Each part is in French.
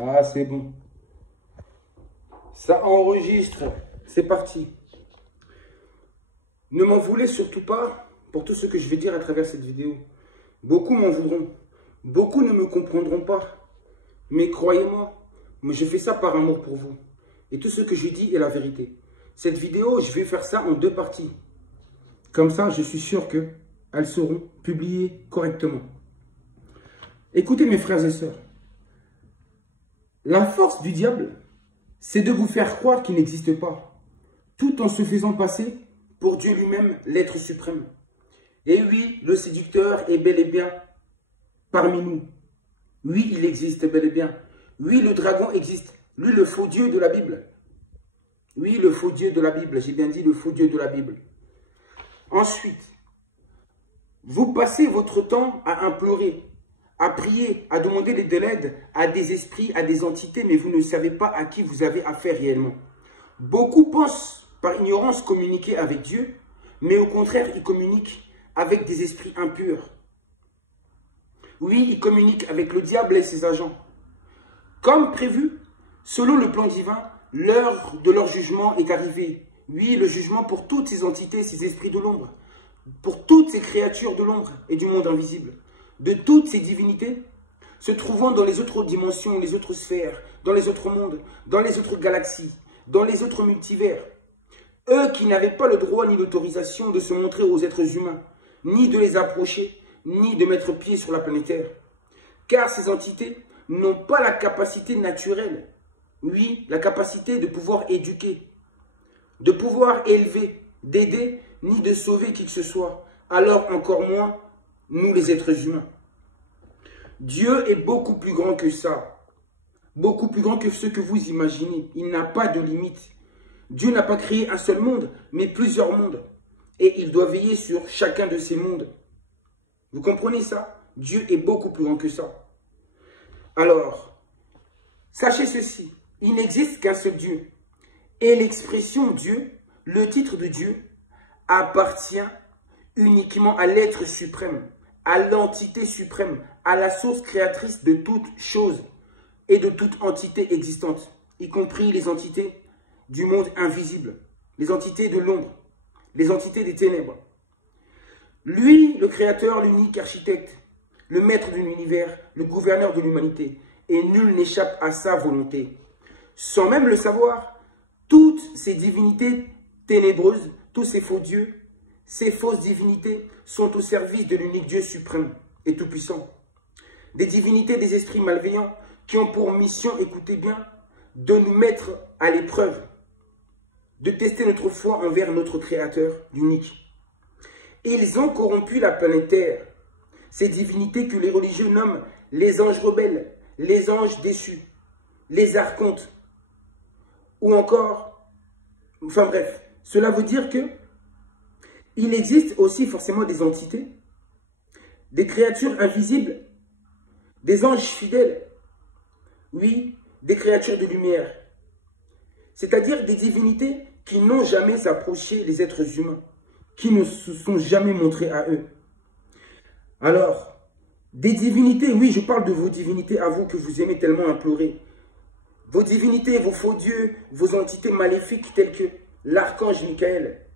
Ah, c'est bon. Ça enregistre. C'est parti. Ne m'en voulez surtout pas pour tout ce que je vais dire à travers cette vidéo. Beaucoup m'en voudront. Beaucoup ne me comprendront pas. Mais croyez-moi, je fais ça par amour pour vous. Et tout ce que je dis est la vérité. Cette vidéo, je vais faire ça en 2 parties. Comme ça, je suis sûr qu'elles seront publiées correctement. Écoutez mes frères et sœurs. La force du diable, c'est de vous faire croire qu'il n'existe pas, tout en se faisant passer pour Dieu lui-même, l'être suprême. Et oui, le séducteur est bel et bien parmi nous. Oui, il existe bel et bien. Oui, le dragon existe. Lui, le faux Dieu de la Bible. Oui, le faux Dieu de la Bible. J'ai bien dit le faux Dieu de la Bible. Ensuite, vous passez votre temps à implorer, à prier, à demander de l'aide à des esprits, à des entités, mais vous ne savez pas à qui vous avez affaire réellement. Beaucoup pensent par ignorance communiquer avec Dieu, mais au contraire, ils communiquent avec des esprits impurs. Oui, ils communiquent avec le diable et ses agents. Comme prévu, selon le plan divin, l'heure de leur jugement est arrivée. Oui, le jugement pour toutes ces entités, ces esprits de l'ombre, pour toutes ces créatures de l'ombre et du monde invisible, de toutes ces divinités se trouvant dans les autres dimensions, les autres sphères, dans les autres mondes, dans les autres galaxies, dans les autres multivers. Eux qui n'avaient pas le droit ni l'autorisation de se montrer aux êtres humains, ni de les approcher, ni de mettre pied sur la planète Terre. Car ces entités n'ont pas la capacité naturelle, oui, la capacité de pouvoir éduquer, de pouvoir élever, d'aider, ni de sauver qui que ce soit. Alors encore moins, nous les êtres humains. Dieu est beaucoup plus grand que ça. Beaucoup plus grand que ce que vous imaginez. Il n'a pas de limite. Dieu n'a pas créé un seul monde, mais plusieurs mondes. Et il doit veiller sur chacun de ces mondes. Vous comprenez ça? Dieu est beaucoup plus grand que ça. Alors, sachez ceci. Il n'existe qu'un seul Dieu. Et l'expression Dieu, le titre de Dieu, appartient uniquement à l'être suprême, à l'entité suprême, à la source créatrice de toute chose et de toute entité existante, y compris les entités du monde invisible, les entités de l'ombre, les entités des ténèbres. Lui, le créateur, l'unique architecte, le maître de l'univers, le gouverneur de l'humanité, et nul n'échappe à sa volonté. Sans même le savoir, toutes ces divinités ténébreuses, tous ces faux dieux, ces fausses divinités sont au service de l'unique Dieu suprême et tout-puissant. Des divinités, des esprits malveillants qui ont pour mission, écoutez bien, de nous mettre à l'épreuve, de tester notre foi envers notre Créateur, l'unique. Ils ont corrompu la planète Terre, ces divinités que les religieux nomment les anges rebelles, les anges déçus, les archontes, ou encore, enfin bref, cela veut dire que il existe aussi forcément des entités, des créatures invisibles, des anges fidèles, oui, des créatures de lumière, c'est-à-dire des divinités qui n'ont jamais approché les êtres humains, qui ne se sont jamais montrés à eux. Alors, des divinités, oui, je parle de vos divinités à vous que vous aimez tellement implorer. Vos divinités, vos faux dieux, vos entités maléfiques telles que l'archange Michael,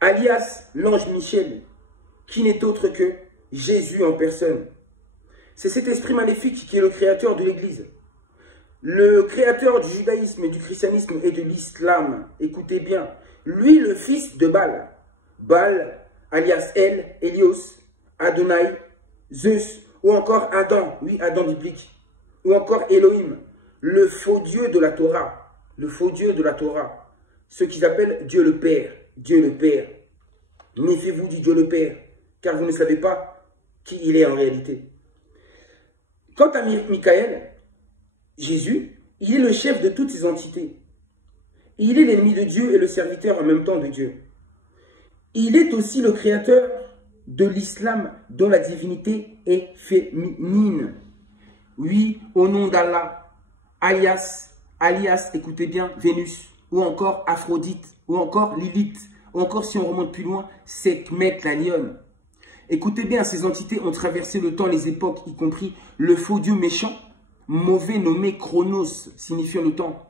alias l'ange Michel, qui n'est autre que Jésus en personne. C'est cet esprit maléfique qui est le créateur de l'Église, le créateur du judaïsme, du christianisme et de l'islam. Écoutez bien, lui le fils de Baal, Baal alias El, Hélios, Adonai, Zeus, ou encore Adam, oui Adam biblique, ou encore Elohim, le faux Dieu de la Torah, le faux Dieu de la Torah, ce qu'ils appellent Dieu le Père, Dieu le Père. Méfiez-vous du Dieu le Père, car vous ne savez pas qui il est en réalité. Quant à Michael, Jésus, il est le chef de toutes ces entités. Il est l'ennemi de Dieu et le serviteur en même temps de Dieu. Il est aussi le créateur de l'islam dont la divinité est féminine. Oui, au nom d'Allah, alias, écoutez bien, Vénus, ou encore Aphrodite, ou encore Lilith, ou encore si on remonte plus loin, Sekhmet, la lionne. Écoutez bien, ces entités ont traversé le temps, les époques, y compris le faux Dieu méchant, mauvais nommé Chronos, signifiant le temps.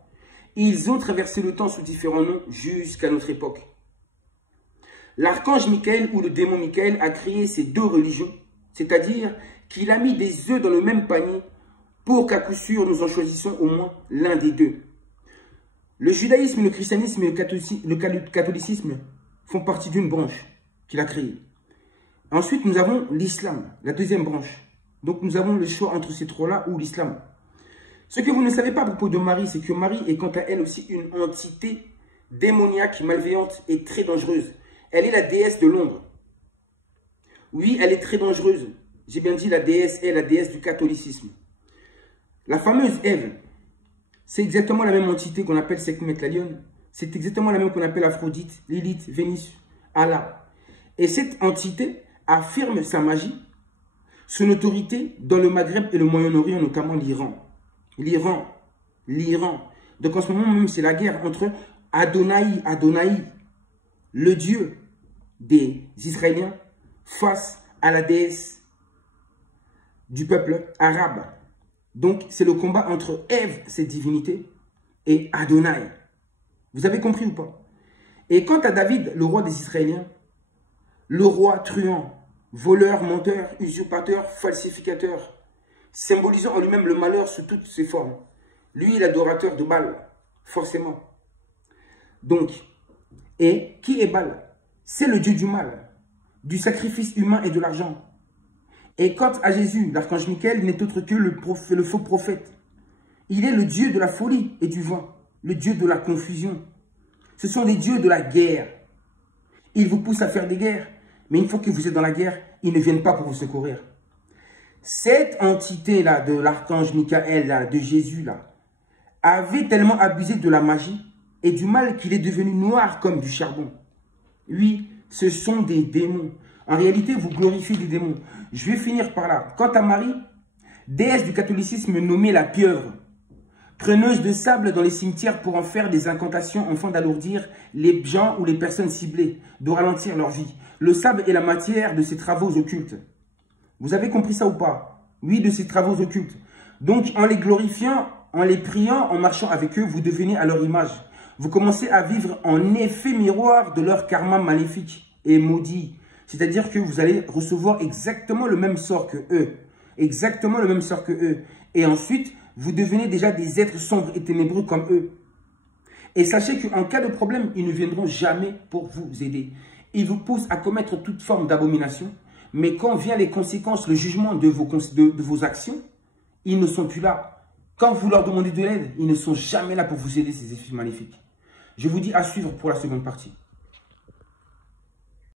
Ils ont traversé le temps sous différents noms jusqu'à notre époque. L'archange Michael ou le démon Michael a créé ces deux religions, c'est-à-dire qu'il a mis des œufs dans le même panier pour qu'à coup sûr nous en choisissons au moins l'un des deux. Le judaïsme, le christianisme et le catholicisme font partie d'une branche qu'il a créée. Ensuite, nous avons l'islam, la deuxième branche. Donc, nous avons le choix entre ces trois-là ou l'islam. Ce que vous ne savez pas à propos de Marie, c'est que Marie est quant à elle aussi une entité démoniaque, malveillante et très dangereuse. Elle est la déesse de l'ombre. Oui, elle est très dangereuse. J'ai bien dit la déesse est la déesse du catholicisme. La fameuse Ève, c'est exactement la même entité qu'on appelle Sekhmet la lionne. C'est exactement la même qu'on appelle Aphrodite, Lilith, Vénus, Allah. Et cette entité affirme sa magie, son autorité dans le Maghreb et le Moyen-Orient, notamment l'Iran. L'Iran. Donc en ce moment même, c'est la guerre entre Adonai, le dieu des Israéliens, face à la déesse du peuple arabe. Donc c'est le combat entre Ève, cette divinité, et Adonai. Vous avez compris ou pas? Et quant à David, le roi des Israéliens, le roi truand, voleur, menteur, usurpateur, falsificateur, symbolisant en lui-même le malheur sous toutes ses formes. Lui, l'adorateur de Baal, forcément. Donc, et qui est Baal? C'est le dieu du mal, du sacrifice humain et de l'argent. Et quant à Jésus, l'archange Michael n'est autre que le faux prophète. Il est le dieu de la folie et du vin, le dieu de la confusion. Ce sont des dieux de la guerre. Ils vous poussent à faire des guerres, mais une fois que vous êtes dans la guerre, ils ne viennent pas pour vous secourir. Cette entité-là de l'archange Michael, là, de Jésus, là, avait tellement abusé de la magie et du mal qu'il est devenu noir comme du charbon. Oui, ce sont des démons. En réalité, vous glorifiez des démons. Je vais finir par là. Quant à Marie, déesse du catholicisme nommée la pieuvre, preneuse de sable dans les cimetières pour en faire des incantations afin d'alourdir les gens ou les personnes ciblées, de ralentir leur vie. Le sable est la matière de ces travaux occultes. Vous avez compris ça ou pas? Oui, de ces travaux occultes. Donc, en les glorifiant, en les priant, en marchant avec eux, vous devenez à leur image. Vous commencez à vivre en effet miroir de leur karma maléfique et maudit. C'est-à-dire que vous allez recevoir exactement le même sort que eux. Exactement le même sort que eux. Et ensuite, vous devenez déjà des êtres sombres et ténébreux comme eux. Et sachez qu'en cas de problème, ils ne viendront jamais pour vous aider. Ils vous poussent à commettre toute forme d'abomination. Mais quand vient les conséquences, le jugement de vos actions, ils ne sont plus là. Quand vous leur demandez de l'aide, ils ne sont jamais là pour vous aider, ces effets maléfiques. Je vous dis à suivre pour la seconde partie.